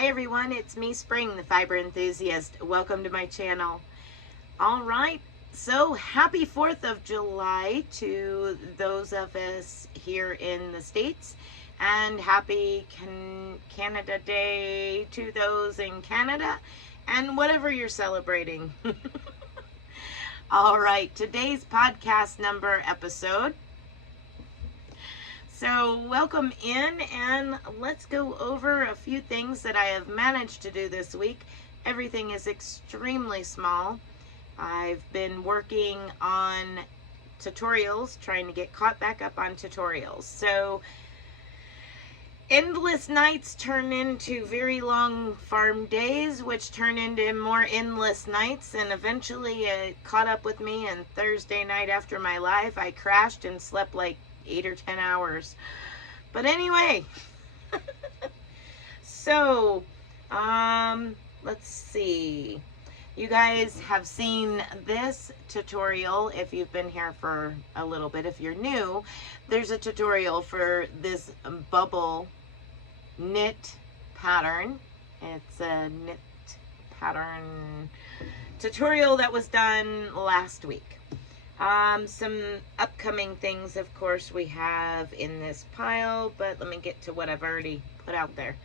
Hi everyone, it's me, Spring, the fiber enthusiast. Welcome to my channel. All right, so happy 4th of July to those of us here in the States, and happy Canada Day to those in Canada, and whatever you're celebrating. All right, today's podcast episode. So welcome in, and let's go over a few things that I have managed to do this week. Everything is extremely small. I've been working on tutorials, trying to get caught back up on tutorials. So endless nights turn into very long farm days, which turn into more endless nights, and eventually it caught up with me, and Thursday night after my live, I crashed and slept like 8 or 10 hours. But anyway, so let's see. You guys have seen this tutorial if you've been here for a little bit. If you're new, there's a tutorial for this bubble knit pattern. It's a knit pattern tutorial that was done last week. Some upcoming things, of course, we have in this pile, but let me get to what I've already put out there.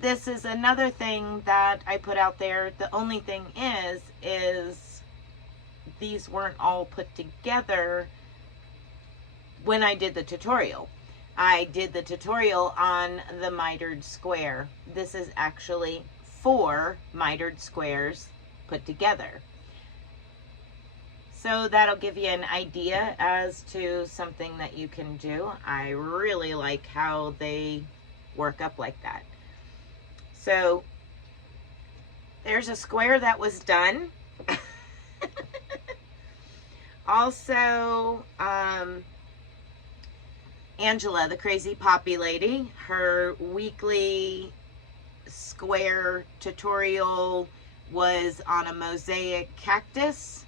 This is another thing that I put out there. The only thing is these weren't all put together when I did the tutorial. I did the tutorial on the mitered square. This is actually 4 mitered squares put together. So that'll give you an idea as to something that you can do. I really like how they work up like that. So there's a square that was done. Also, Angela, the crazy poppy lady, her weekly square tutorial was on a mosaic cactus.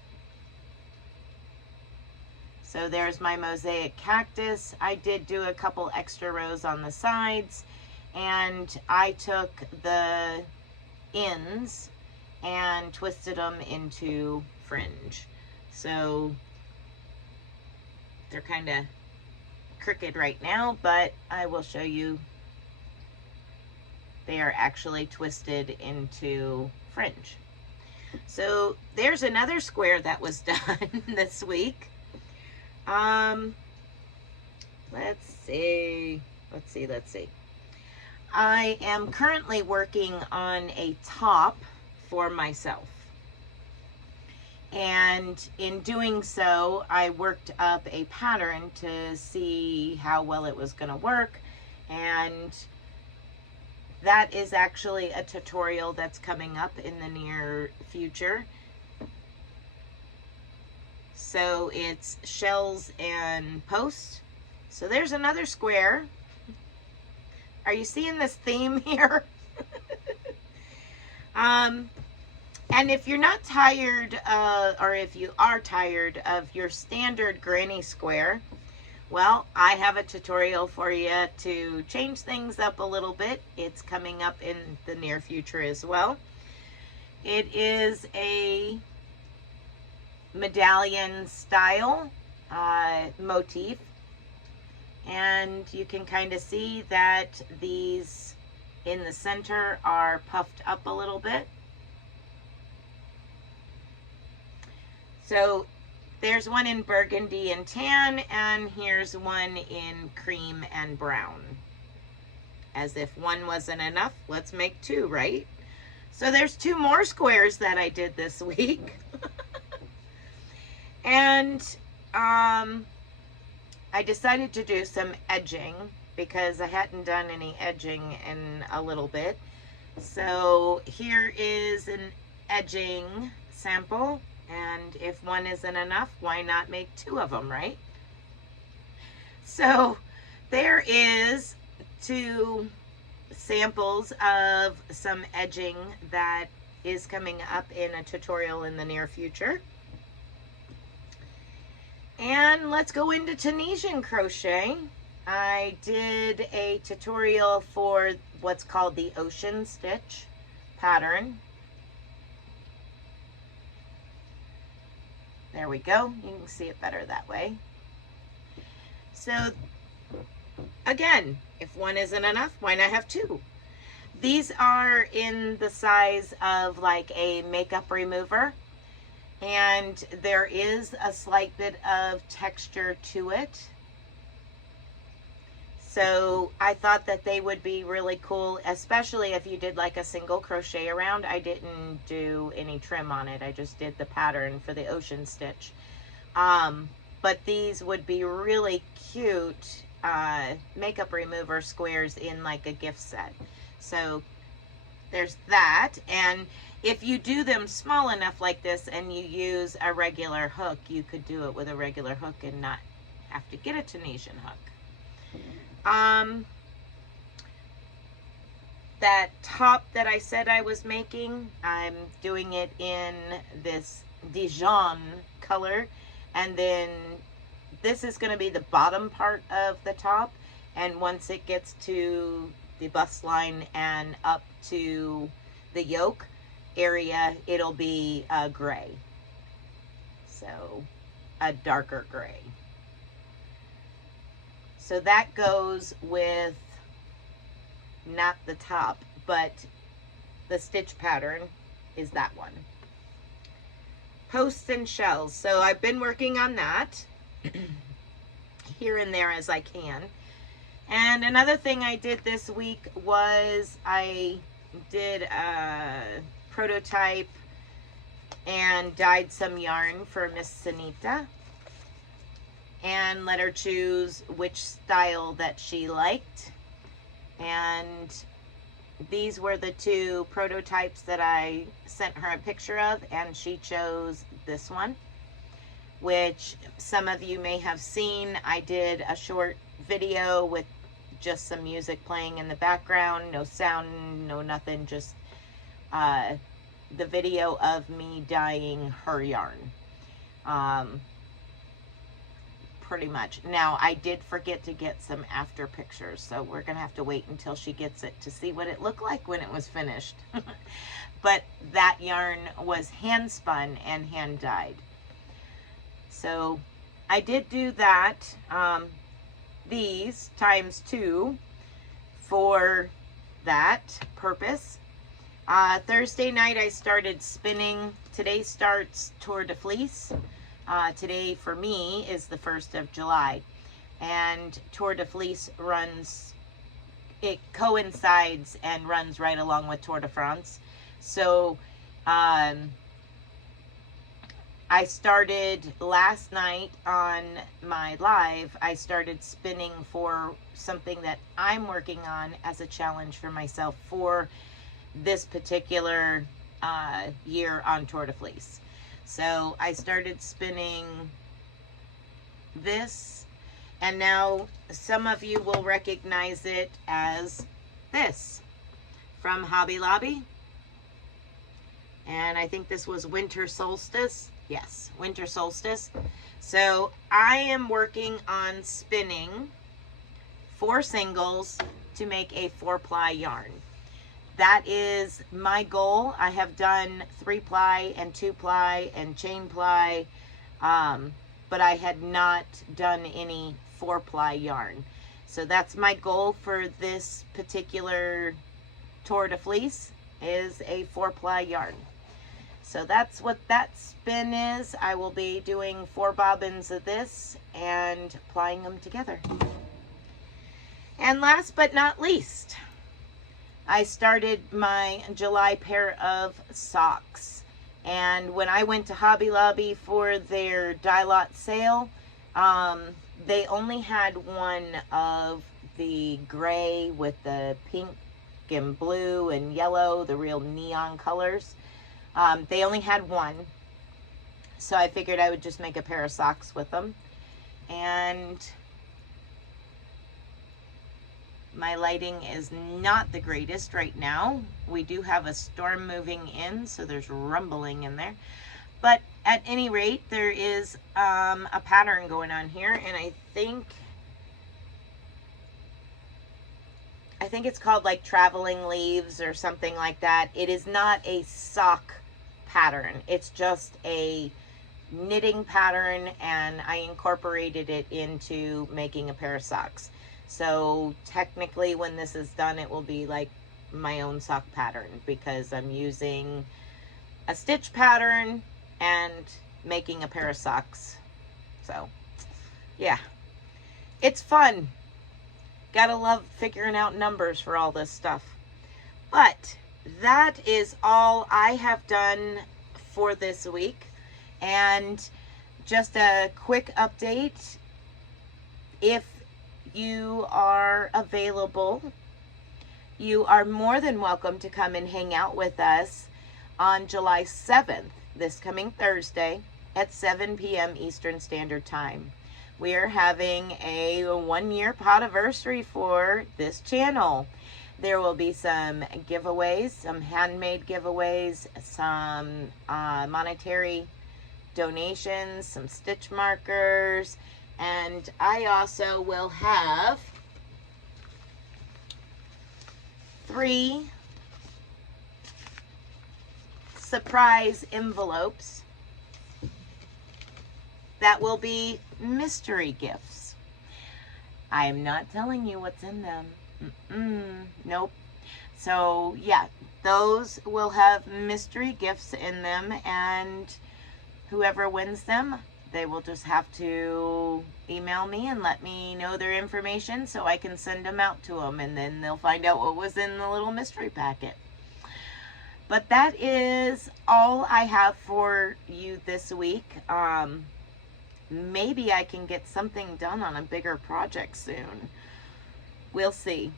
So there's my mosaic cactus. I did do a couple extra rows on the sides, and I took the ends and twisted them into fringe. So they're kind of crooked right now, but I will show you they are actually twisted into fringe. So there's another square that was done this week. Let's see. I am currently working on a top for myself. And in doing so, I worked up a pattern to see how well it was going to work. And that is actually a tutorial that's coming up in the near future. So it's shells and posts. So there's another square. Are you seeing this theme here? And if you're not tired, or if you are tired of your standard granny square, well, I have a tutorial for you to change things up a little bit. It's coming up in the near future as well. It is a medallion style motif, and you can kind of see that these in the center are puffed up a little bit. So there's one in burgundy and tan, and here's one in cream and brown. As if one wasn't enough, let's make 2, right? So there's 2 more squares that I did this week. And I decided to do some edging because I hadn't done any edging in a little bit. So here is an edging sample, and if one isn't enough, why not make 2 of them, right? So there is 2 samples of some edging that is coming up in a tutorial in the near future. And let's go into Tunisian crochet. I did a tutorial for what's called the ocean stitch pattern. There we go. You can see it better that way. So again, if one isn't enough, why not have two? These are in the size of like a makeup remover, and there is a slight bit of texture to it. So I thought that they would be really cool, especially if you did like a single crochet around. I didn't do any trim on it. I just did the pattern for the ocean stitch. But these would be really cute makeup remover squares in like a gift set. So there's that. And if you do them small enough like this and you use a regular hook, you could do it with a regular hook and not have to get a Tunisian hook. That top that I said I was making, I'm doing it in this Dijon color, and then this is going to be the bottom part of the top, and once it gets to the bust line and up to the yoke area, it'll be gray, so a darker gray. So that goes with not the top, but the stitch pattern is that one. Posts and shells. So I've been working on that here and there as I can. And another thing I did this week was I did a prototype and dyed some yarn for Miss Sanita, and let her choose which style that she liked. And these were the two prototypes that I sent her a picture of, and she chose this one, which some of you may have seen. I did a short video with just some music playing in the background, no sound, no nothing, just the video of me dyeing her yarn. Pretty much. Now, I did forget to get some after pictures, so we're going to have to wait until she gets it to see what it looked like when it was finished. But that yarn was hand spun and hand dyed. So I did do that, these ×2 for that purpose. Thursday night I started spinning. Today starts Tour de Fleece. Today for me is the 1st of July, and Tour de Fleece runs, it coincides and runs right along with Tour de France. So I started last night on my live, I started spinning for something that I'm working on as a challenge for myself for this particular year on Tour de Fleece. So I started spinning this, and now some of you will recognize it as this from Hobby Lobby. And I think this was Winter Solstice. Yes, Winter Solstice. So I am working on spinning 4 singles to make a 4-ply yarn. That is my goal. I have done 3-ply and 2-ply and chain ply, but I had not done any 4-ply yarn. So that's my goal for this particular Tour de Fleece, is a 4-ply yarn. So that's what that spin is. I will be doing 4 bobbins of this and plying them together. And last but not least, I started my July pair of socks. And when I went to Hobby Lobby for their dye lot sale, they only had one of the gray with the pink and blue and yellow, the real neon colors. They only had one. So I figured I would just make a pair of socks with them. And my lighting is not the greatest right now. We do have a storm moving in, so there's rumbling in there. But at any rate, there is a pattern going on here, and I think I think it's called like Traveling Leaves or something like that. It is not a sock pattern. It's just a knitting pattern, and I incorporated it into making a pair of socks. So technically when this is done, it will be like my own sock pattern because I'm using a stitch pattern and making a pair of socks. So yeah, it's fun. Gotta love figuring out numbers for all this stuff. But that is all I have done for this week. And just a quick update, if you are available, you are more than welcome to come and hang out with us on July 7th, this coming Thursday at 7 p.m. Eastern Standard Time. We are having a 1-year podiversary for this channel. There will be some giveaways, some handmade giveaways, some monetary donations, some stitch markers, and I also will have 3 surprise envelopes that will be mystery gifts. I am not telling you what's in them. Nope. So yeah, those will have mystery gifts in them, and whoever wins them, they will just have to email me and let me know their information so I can send them out to them, and then they'll find out what was in the little mystery packet. But that is all I have for you this week. Maybe I can get something done on a bigger project soon. We'll see.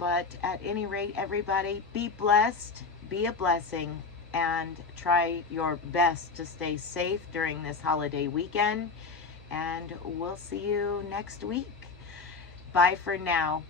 But at any rate, everybody, be blessed, be a blessing, and try your best to stay safe during this holiday weekend. And we'll see you next week. Bye for now.